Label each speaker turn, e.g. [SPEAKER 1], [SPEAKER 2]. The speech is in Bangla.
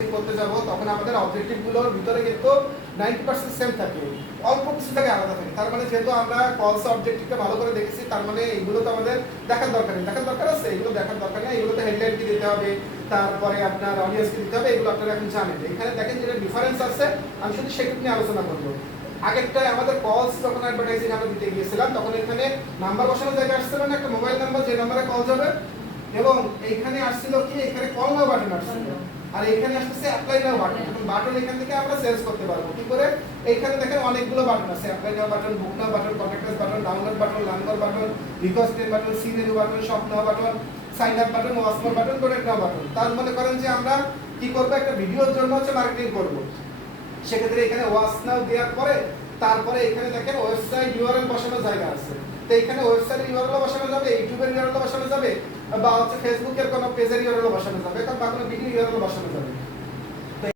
[SPEAKER 1] করতে যাব, তখন আমাদের অবজেক্টিভগুলোর ভিতরে কিন্তু নাইনটি পার্সেন্ট সেম থাকে। অল্প কিছু থেকে, আলাদা থাকে। তার মানে যেহেতু আমরা কলস অবজেক্টিভটা ভালো করে দেখেছি, তার মানে এইগুলো তো আমাদের দেখার দরকার নেই। দেখার দরকার আছে, এগুলো দেখার দরকার নেই। এগুলোতে হেডলাইন কি দিতে হবে, তারপরে আপনার অডিয়েন্স কি দিতে হবে, এগুলো আপনারা এখন জানেন। এখানে দেখেন যেটা ডিফারেন্স আছে, আমি শুধু সেটুকু নিয়ে আলোচনা করব। আগেরটায় আমাদের কলস যখন অ্যাডভার্টাইজিং আমরা দিতে গিয়েছিলাম, তখন এখানে নাম্বার বসানোর জায়গায় আসছিল না একটা মোবাইল নাম্বার যে নাম্বারে কল যাবে এবং এইখানে আসছিল কি? এখানে কল নাও বাটন আসছিল। আর এখানে আসতেছে অ্যাপ্লাই নাও বাটন এখন বাটন এখান থেকে আমরা চেঞ্জ করতে পারব। কি করে? এইখানে দেখেন অনেকগুলো বাটন আছে। Apply now button book now button contact us button download button learn more button request button see menu button shop now button sign up button ওয়াসমার button donate now button তার মনে করেন যে আমরা কি করব? একটা ভিডিওর জন্য হচ্ছে মার্কেটিং করব। সেক্ষেত্রে এখানে ওয়াচ নাও দেওয়ার পরে তারপরে এখানে দেখেন ওয়েবসাইট ইউআরএল বসানোর জায়গা আছে। তো এখানে ওয়েবসাইট ইউআরএল বসানো যাবে ইউটিউবের ইউআরএল বসানো যাবে। বা হচ্ছে ফেসবুকের কোনো পেজের ইউআরএল বসানো যাবে বা কোনো ভিডিও ইউআরএল বসানো যাবে।